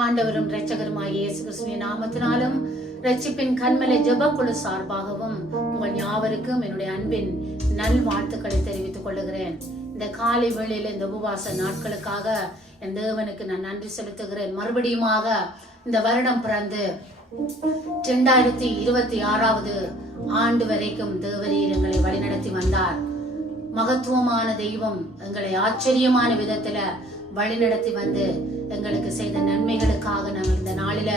ஆண்டவரும் இரட்சகருமாகிய இயேசு கிறிஸ்துவின் நாமத்தினாலும் ரட்சிப்பின் கண்மலை ஜெபக்குழு சார்பாகவும் உங்கள் யாவருக்கும் என்னுடைய அன்பின் நல் வாழ்த்துக்களை தெரிவித்துக் கொள்ளுகிறேன். இந்த காலை வேளையில இந்த உபவாச நாட்களுக்காக என் தேவனுக்கு நான் நன்றி செலுத்துகிறேன். மறுபடியுமாக இந்த வருடம் பிறந்து 2026வது ஆண்டு வரைக்கும் தேவரீர் எங்களை வழிநடத்தி வந்தார். மகத்துவமான தெய்வம் எங்களை ஆச்சரியமான விதத்துல வழிநடத்தி வந்து எங்களுக்கு செய்த நன்மைகளுக்காக நாங்கள் இந்த நாளில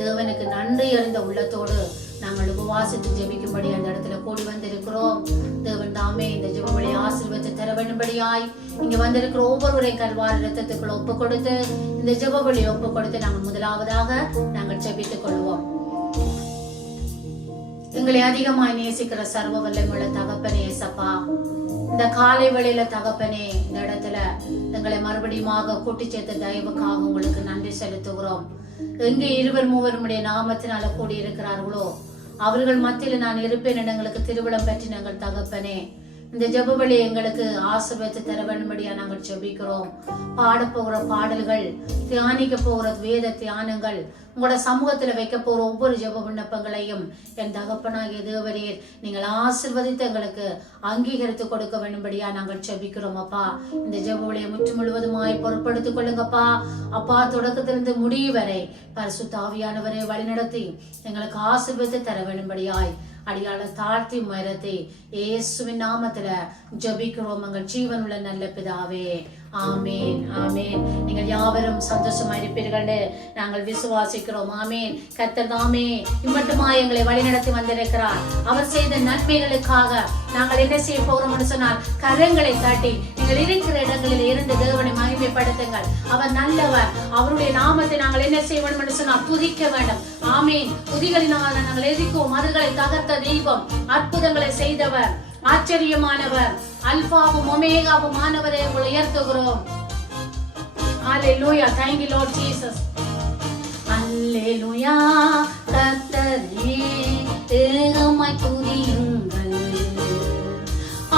தேவனுக்கு நன்றி அறிந்த உள்ளத்தோடு நாங்கள் உபவாசித்து ஜெபிக்கும்படி அந்த இடத்துல கூடி வந்திருக்கிறோம். தேவன் தாமே இந்த ஜெபங்களை ஆசீர்வதித்து தர வேண்டும்படியாய் இங்க வந்திருக்கிற ஒவ்வொருவரை கல்வாரி ரத்தத்துக்குள்ள ஒப்பு கொடுத்து இந்த ஜெபங்களை ஒப்பு கொடுத்து நாங்கள் முதலாவதாக நாங்கள் ஜெபித்துக் கொள்வோம். எங்களை அதிகமாய் நேசிக்கிற சர்வ வல்லமையுள்ள தகப்பனே ஏசப்பா, இந்த காலை வேளையில தகப்பனே இந்த இடத்துல எங்களை மறுபடியுமாக கூட்டி சேர்த்த தயவுக்காக உங்களுக்கு நன்றி செலுத்துகிறோம். எங்கே இருவர் மூவருடைய நாமத்தினால கூடி இருக்கிறார்களோ அவர்கள் மத்தியில் நான் இருப்பேன் என எங்களுக்கு திருவிழம் பற்றி நாங்கள் தகப்பனே இந்த ஜெபவழி எங்களுக்கு ஆசீர்வதித்து தர வேண்டும்படியா நாங்கள் ஜெபிக்கிறோம். பாட போகிற பாடல்கள், தியானிக்க போகிற வேத தியானங்கள், உங்களோட சமூகத்துல வைக்க போற ஒவ்வொரு ஜெப விண்ணப்பங்களையும் என் தகப்பனாகிய தேவரீர் நீங்கள் ஆசீர்வதித்து எங்களுக்கு அங்கீகரித்து கொடுக்க வேண்டும்படியா நாங்கள் ஜெபிக்கிறோம். அப்பா, இந்த ஜெபவழியை முற்று முழுவதுமாய் பொறுப்படுத்திக் கொள்ளுங்கப்பா. அப்பா, தொடக்கத்திலிருந்து முடிவு வரை பரிசுத்த ஆவியானவரை வழிநடத்தி எங்களுக்கு ஆசீர்வதித்து தர வேண்டும்படியாய் அடியாள தாழ்த்தி மரத்தை இயேசுவின் நாமத்துல ஜெபிக்கிறோம் எங்கள் ஜீவனுள்ள நல்ல பிதாவே. ஆமேன், ஆமேன். நீங்கள் யாவரும் சந்தோஷமா இருப்பீர்கள் நாங்கள் விசுவாசிக்கிறோம். ஆமேன். கர்த்தர் தாமே இம்மட்டுமா எங்களை வழிநடத்தி வந்திருக்கிறார். அவர் செய்த நன்மைகளுக்காக நாங்கள் என்ன செய்ய போகிறோம் சொன்னால் கரங்களை தட்டி நீங்கள் இருக்கிற இடங்களில் இருந்து தேவனை மகிமைப்படுத்துங்கள். அவர் நல்லவர். அவருடைய நாமத்தை நாங்கள் என்ன செய்ய வேண்டும் என்று சொன்னால் துதிக்க வேண்டும். ஆமேன். துதிகளினால் நாங்கள் எதிர்க்கும் மதுகளை தகர்த்த தெய்வம், அற்புதங்களை செய்தவர், ஆச்சரியமானவர், அல்பாவும் ஒமேகாவும் ஆனவரை உங்களை உயர்த்துகிறோம். ஹல்லேலூயா. Thank you Lord Jesus. ஹல்லேலூயா. கர்த்தரே ஏகமாய் துதியுங்கள்.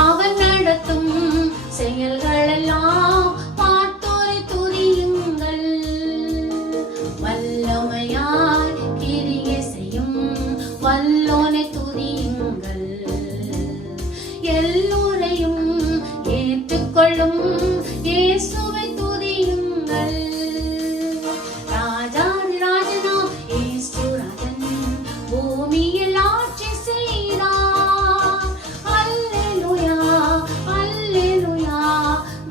அவர் நடத்தும் செயல்கள் எல்லாம் பார்த்தோரை துதியுங்கள். வல்லமையாய் கிரியை செய்யும் வல்லோனை துதியுங்கள். எல்லோரையும் ஏற்றுக்கொள்ளும் இயேசுவை துதியுங்கள். ராஜாதி ராஜனாம் இயேசு ராஜன் பூமியில் ஆட்சி செய்கிறார். அல்லேலூயா, அல்லேலூயா.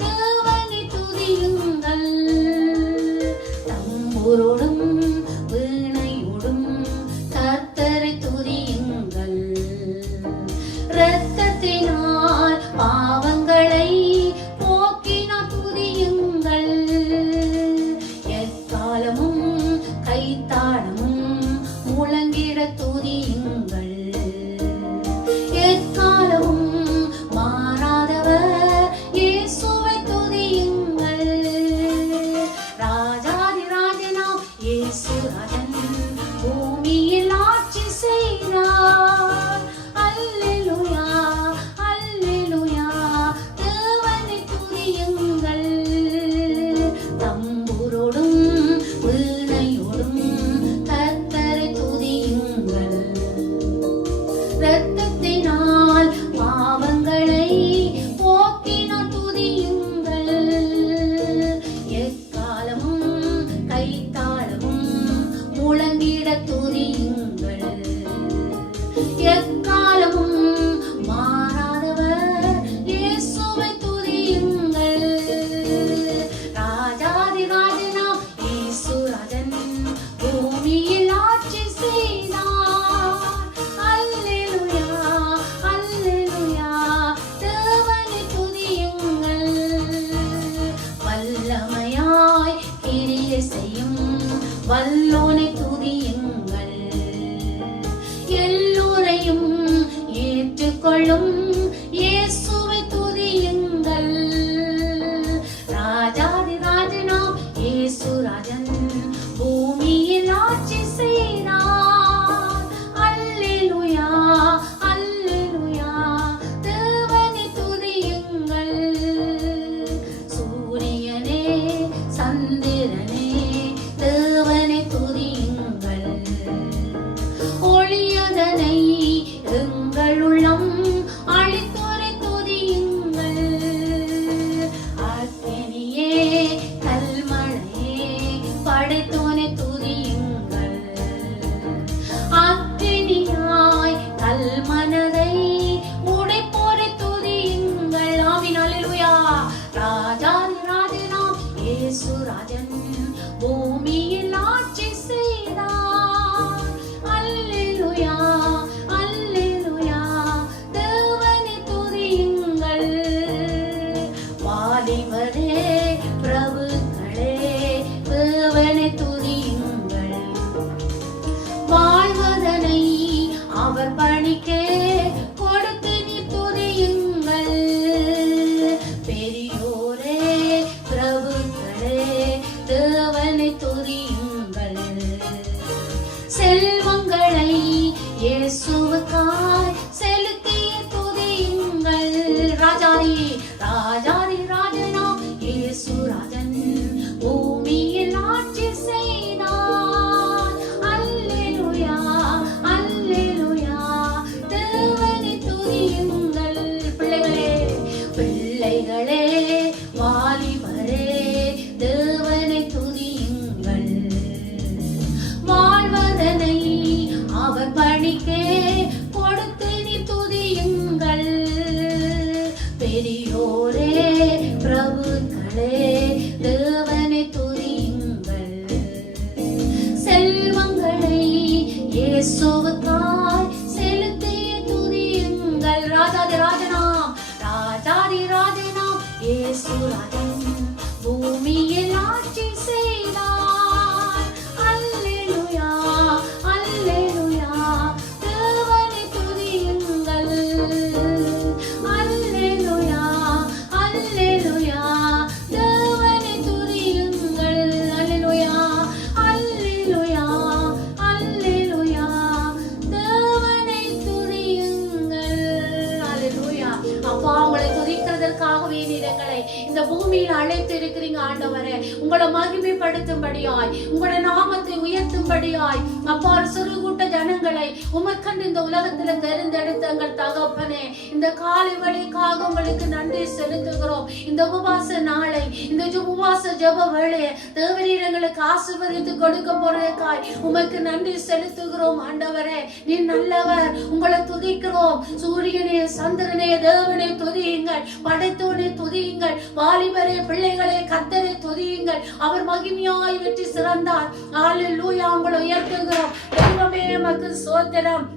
தேவனை துதியுங்கள். தம்புரோடும் வீணையோடும் கர்த்தரை துதியுங்கள். இரத்தத்தினால் பாவங்களை போக்கினார் துதியுங்கள். எக்காலமும் கைத்தாளமும் முழங்கிட துதியுங்கள். எக்காலமும் மாறாதவர் இயேசுவை துதியுங்கள். ராஜாதி ராஜனாம் இயேசு ராஜன் பூமியில் ஆட்சி செய்கிறார். அல்லேலூயா, அல்லேலூயா. தேவனை துதியுங்கள். தம்புரோடும் வீணையோடும் கர்த்தரை துதியுங்கள். இரத்தத்தினால் பாவங்களை போக்கினார் துதியுங்கள். எக்காலமும் கைத்தாளமும் முழங்கிட துதியுங்கள். எக்காலமும் மாறாதவர் இயேசுவை துதியுங்கள். ராஜாதி ராஜனாம் இயேசு ராஜன் பூமியில் ஆட்சி செய்தார். அல்லேலூயா, அல்லேலூயா. தேவனை துதியுங்கள். வல்லமையாய் கிரியை செய்யும் வல்லோனை துதியுங்கள். எல்லோரையும் ஏற்றுக்கொள்ளும் இயேசுவை துதியுங்கள். ராஜாதி ராஜனாம் இயேசு ராஜன் பூமியில் ஆட்சி செய்கிறார். அல்லேலூயா, அல்லேலூயா. தேவனை துதியுங்கள். சூரியனே சந்திரனே தேவ இயேசுராஜன் பூமியில் ஆட்சி செய்தார். அல்லேலூயா அல்லேலூயா தேவனை துதியுங்கள். வாலிபரே பிரபுக்களே தேவனை துதியுங்கள். வாழ்வதனை அவர் பணிக்கே கொடுத்து நீ துதியுங்கள். பெரியோரே பிரபுக்களே தேவனை துதியுங்கள். செல்வங்களை இயேசுவுக்காய் செலுத்திய துதியுங்கள். ராஜாதி ராஜாதி ராஜனாம் இயேசுராஜன் பூமியில் ஆட்சி செய்தார். அல்லேலூயா அல்லேலூயா தேவனை துதியுங்கள். பிள்ளைகளே பிள்ளைகளே வாலிபரே தேவனை துதியுங்கள். வாழ்வதனை அவர் பணிக்கே கொடுத்து நீ துதியுங்கள். பெரியோரே பிரபுக்களே தேவனை துதியுங்கள். செல்வங்களை இயேசுவுக்காய் செலுத்திய துதியுங்கள். ராஜாதி ராஜனாம் ராஜாதி ராஜனாம் இயேசுராஜன் பூமியில் ஆட்சி செய்தார். அல்லேலூயா அல்லேலூயா தேவனை துதியுங்கள். அல்லேலூயா அல்லேலூயா தேவனை துதியுங்கள். அல்லேலூயா அல்லேலூயா அல்லேலூயா தேவனை துதியுங்கள். அல்லேலூயா. அப்பா உங்களை துதிக்கிறதற்காகவே நீர் எங்களை இந்த பூமியில் அழைத்து இருக்கிறீங்க ஆண்டவரே. உங்களை மகிமைப்படுத்தும்படியாய் உங்களோட நாமத்தை உயர்த்தும்படியாய் அப்பா சிறு கூட்ட ஜனங்களை உமக்கண்டு இந்த உலகத்துல தெரிந்தெடுத்த எங்கள் தகப்பனே இந்த காலை வேளைக்காக உங்களுக்கு நன்றி செலுத்துகிறோம். இந்த உபவாச நாளை இந்த உபவாச ஜெப வேளையை தேவரீர் எங்களுக்கு ஆசீர்வதித்து கொடுக்க போறதுக்காய் உமக்கு நன்றி செலுத்துகிறோம் ஆண்டவரே. நீ நல்லவர். உங்களை துதிக்கிறோம். சூரியனே சந்திரனே தேவனை துதியுங்கள். படைத்தோனை துதியுங்கள். வாலிபரே பிள்ளைகளே கர்த்தரை துதியுங்கள். அவர் மகிமையாய் வெற்றி சிறந்தார். அல்லேலூயா உங்களை உயர்த்துகிறோம். தெய்வமே உமக்கு ஸ்தோத்திரம்.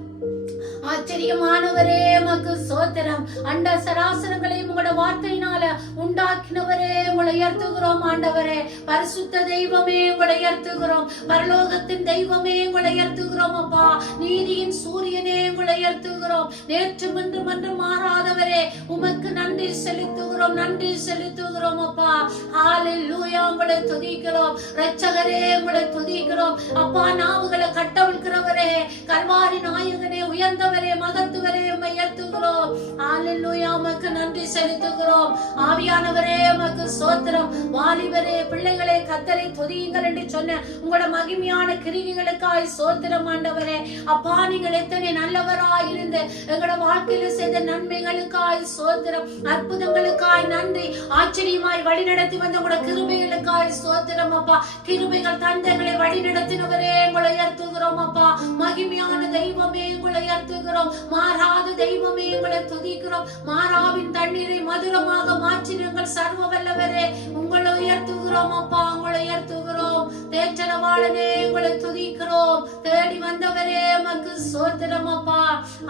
ஆச்சரியமானவரே உமக்கு ஸ்தோத்திரம். அண்ட சராசரங்களையும் உங்களோட வார்த்தையினால உண்டாக்கினவரே உங்களை உயர்த்துகிறோம் ஆண்டவரே. பரிசுத்த தெய்வமே உங்களை உயர்த்துகிறோம். பரலோகத்தின் தெய்வமே உங்களை உயர்த்துகிறோம் அப்பா. நீதியின் சூரியனே உங்களை உயர்த்துகிறோம். நேற்று இன்று மாறாதவரே உமக்கு நன்றி செலுத்துகிறோம். நன்றி செலுத்துகிறோம் அப்பா. ஹalleluya உங்களை துதிக்கிறோம். இரட்சகரே உங்களை துதிக்கிறோம் அப்பா. நாவுகளை கட்டவிழ்க்கிறவரே கல்வாரி நாயகனே உயர்ந்தவரே மகத்துவரே உம்மை உயர்த்துகிறோம். ஹalleluya உமக்கு நன்றி செலுத்துகிறோம். ஆவியானவரே உமக்கு ஸ்தோத்திரம். வாலிபரே பிள்ளைகளே கர்த்தரை துதியுங்கள் என்று சொன்ன உங்களோட மகிமையான கிரியைகளுக்காய் ஸ்தோத்திரம் ஆண்டவரே. அப்பா நீங்கள் எத்தனை நல்லவராய் இருந்து எங்களோட வாழ்க்கையில செய்த நன்மைகளுக்காய் ஸ்தோத்திரம். அற்புதங்களுக்காய் நன்றி. ஆச்சரியமாய் வழி நடத்தி வந்த உங்களோட கிருபைகளுக்காய் ஸ்தோத்திரம் அப்பா. கிருபைகள் தந்தைகளை வழி நடத்தினவரே உங்களை உயர்த்துகிறோம் அப்பா. மகிமையான தெய்வமே உங்களை உயர்த்துகிறோம். மாறாத தெய்வமே உங்களை துதிக்கிறோம். மாறாவின் தண்ணீரை மதுரமாக மாற்றினங்கள் சர்வ வல்லவரே உங்களை உயர்த்துகிறோம் அப்பா. உங்களை உயர்த்துகிறோம். தேற்றரவாளனே உங்களை துதிக்கிறோம். தேடி வந்தவரே உமக்கு ஸ்தோத்திரம் அப்பா.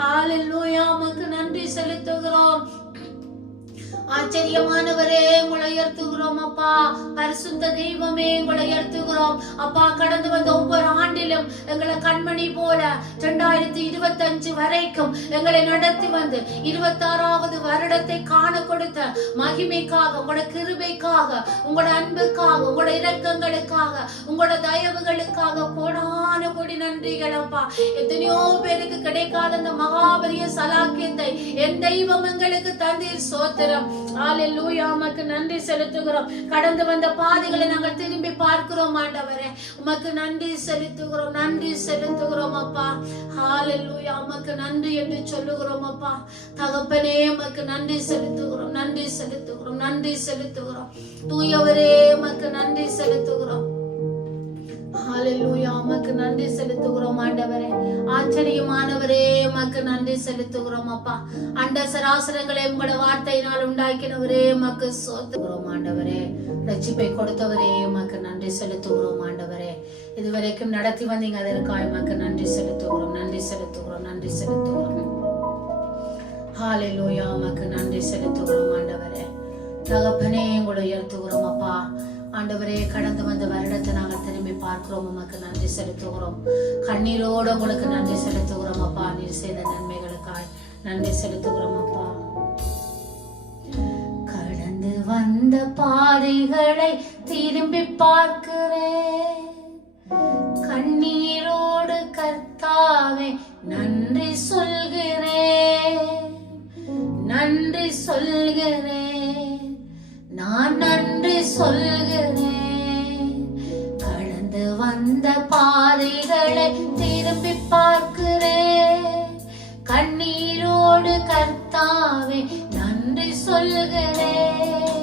ஹalleluya உமக்கு நன்றி செலுத்துகிறோம். ஆச்சரியமானவரே உங்களை உயர்த்துகிறோம் அப்பா. பரிசுத்த தெய்வமே உங்களை உயர்த்துகிறோம் அப்பா. கடந்து வந்த ஒவ்வொரு ஆண்டிலும் எங்களை கண்மணி போல 2025 வரைக்கும் எங்களை நடத்தி வந்து 26வது வருடத்தை காண கொடுத்த மகிமைக்காக உங்களோட கிருபைக்காக உங்களோட அன்புக்காக உங்களோட இரக்கங்களுக்காக உங்களோட தயவுகளுக்காக கோடான கோடி நன்றிகள் அப்பா. எத்தனையோ பேருக்கு கிடைக்காத அந்த மகாபரிய சலாக்கியத்தை என் தெய்வம் எங்களுக்கு தந்தீர் ஸ்தோத்திரம். ஹalleluya உமக்கு நன்றி செலுத்துகிறோம். கடந்து வந்த பாதைகளை நாங்கள் திரும்பி பார்க்கிறோம் ஆண்டவரே. உமக்கு நன்றி செலுத்துகிறோம். நன்றி செலுத்துகிறோம் அப்பா. ஹalleluya உமக்கு நன்றி என்று சொல்லுகிறோம் அப்பா. தகப்பனே உமக்கு நன்றி செலுத்துகிறோம். நன்றி செலுத்துகிறோம். நன்றி செலுத்துகிறோம். தூயவரே உமக்கு நன்றி செலுத்துகிறோம். ஹalleluya உமக்கு நன்றி செலுத்துகிறோம் ஆண்டவரே. ஆச்சரியமானவரே உமக்கு நன்றி செலுத்துகிறோம் அப்பா. அண்ட சராசரங்களை உங்களோட வார்த்தையினால் உண்டாக்கினவரே உமக்கு ஸ்தோத்திரம் ஆண்டவரே. ரட்சிப்பை கொடுத்தவரே உமக்கு நன்றி செலுத்துகிறோம் ஆண்டவரே. இதுவரைக்கும் நடத்தி வந்தீங்க, அதற்காக உமக்கு நன்றி செலுத்துகிறோம், நன்றி செலுத்துகிறோம், நன்றி செலுத்துகிறோம். ஹல்லேலூயா, உமக்கு நன்றி செலுத்துகிறோம் ஆண்டவரே. தகப்பனே உங்களை உயர்த்துகிறோம் அப்பா. ஆண்டவரே, கடந்து வந்த வருடத்தை நாங்கள் திரும்பி பார்க்கிறோம், உமக்கு நன்றி செலுத்துகிறோம். கண்ணீரோடு உங்களுக்கு நன்றி செலுத்துகிறோம் அப்பா. நீர் செய்த நன்மைகளுக்காய் நன்றி செலுத்துகிறோம் அப்பா. கடந்து வந்த பாதைகளை திரும்பி பார்க்கிறேன், கண்ணீரோடு கர்த்தாவே நன்றி சொல்கிறேன், நன்றி சொல்கிறேன், நான் நன்றி சொல்கிறேன். கடந்து வந்த பாதைகளை திரும்பி பார்க்கிறேன், கண்ணீரோடு கர்த்தாவே நன்றி சொல்கிறேன்,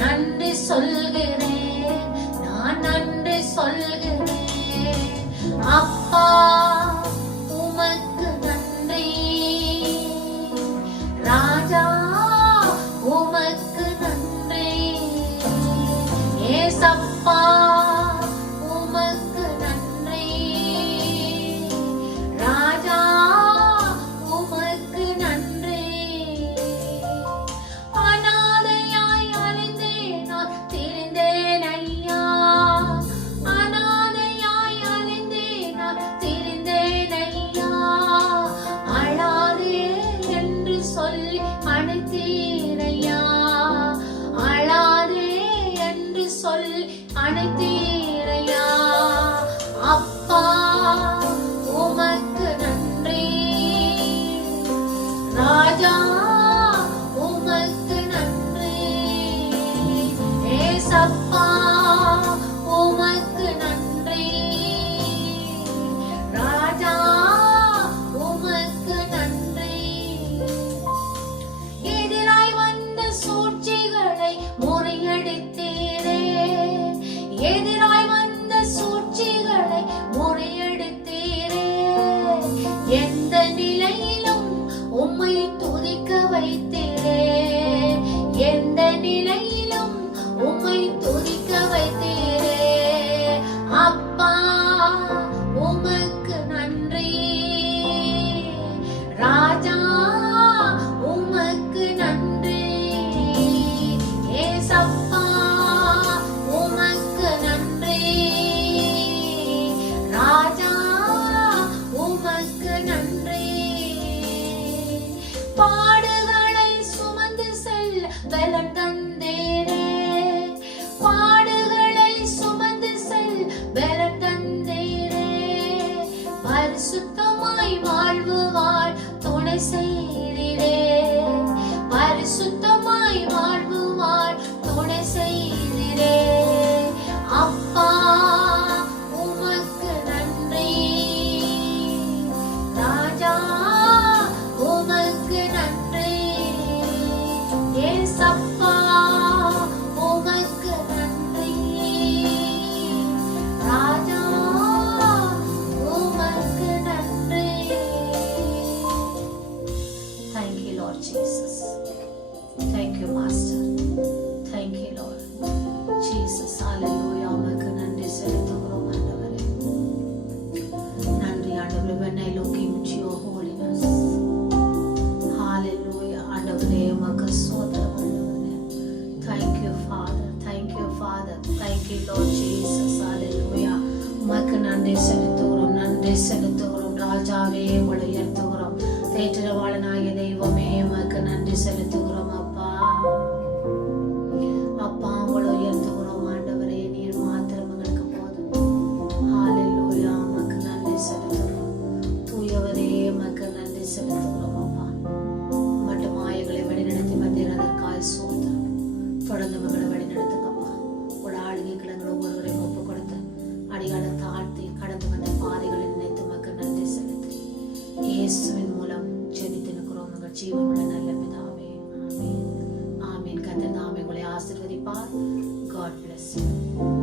நன்றி சொல்கிறேன், நான் நன்றி சொல்கிறேன். அப்பா உமக்கு நன்றி, ராஜா உமக்கு நன்றி, ஏசப்பா உமக்கு நன்றி, ராஜா உமக்கு நன்றி. அநாதையாய் அலைந்தேன் நான் திரிந்தேன் ஐயா, அநாதையாய் அலைந்தேன் நான் திரிந்தேன் ஐயா. அழாதே என்று சொல்லி அழைத்தீரையா, அழாதே என்று சொல்லி அழைத்தீரையா. அப்பா உமக்கு நன்றி, ராஜா உமக்கு நன்றி, ஏசப்பா உமக்கு நன்றி, ராஜா உமக்கு நன்றி. எதிராய் வந்த சூழ்ச்சிகளை முறியடித்தீரே, எதிராய் வந்த சூழ்ச்சிகளை முறியடித்தீரே. எந்த நிலையிலும் உம்மை துதிக்க வைத்தீரே, எந்த நிலையிலும் உம்மை துதிக்க வைத்தீரே. அப்பா உமக்கு நன்றி, ராஜா உமக்கு நன்றி, ஏசப்பா உமக்கு நன்றி, ராஜா உமக்கு நன்றி. பாடுகளை சுமந்து செல்ல பலன் தந்தீரே, பாடுகளை சுமந்து செல்ல பலன் தந்தீரே. பரிசுத்தமாய் வாழ்வு வாழ் துணை செய்தீரே, பரிசுத்தமாய் வாழ்வு வாழ் துணை செய்தீரே. அப்பா உமக்கு நன்றி, ராஜா உமக்கு நன்றி, ஏசப்பா உமக்கு நன்றி, ராஜா உமக்கு நன்றி. Thank you Lord Jesus, thank you Master, thank you Lord Jesus. Hallelujah, உமக்கு நன்றி செலுத்துகிறோம் ஆண்டவரே. நன்றி ஆண்டவரே. When I look into your holiness, hallelujah ஆண்டவரே, உமக்கு ஸ்தோத்திரம் ஆண்டவரே. Thank you Father, thank you Father, thank you Lord Jesus. Hallelujah, உமக்கு நன்றி செலுத்துகிறோம், நன்றி செலுத்துகிறோம் ராஜாவே. உங்களை உயர்த்துகிறோம், தேற்றவாளனாகிய தெய்வமே, உமக்கு நன்றி செலுத்துகிறோம் அப்பா. அப்பா உங்களை உயர்த்துகிறோம் ஆண்டவரே, நீர் மாத்திரம் எங்களுக்கு போதும். ஹல்லேலூயா, உமக்கு நன்றி செலுத்துகிறோம். தூயவரே உமக்கு நன்றி செலுத்துகிறோம் அப்பா. மட்டும் எங்களை வழிநடத்தி மத்தியதற்காய் சோத்திரம். தொடர்ந்து மக்களை வழிநடத்துங்கப்பா. ஒரு ஆளுகைகளை ஒவ்வொருவரையும் ஒப்பு கொடுத்து அடிகளை தாழ்த்தி கடந்து வந்த பாதைகளை நினைத்து மக்கள் நன்றி செலுத்தி இயேசுவின் மூலம் ஜெபித்து நிற்கிறோம் எங்கள் ஜீவனுள்ள நல்ல பிதாவே. ஆமென், ஆமென். கர்த்தர் தாமே உங்களை ஆசீர்வதிப்பார். God bless you.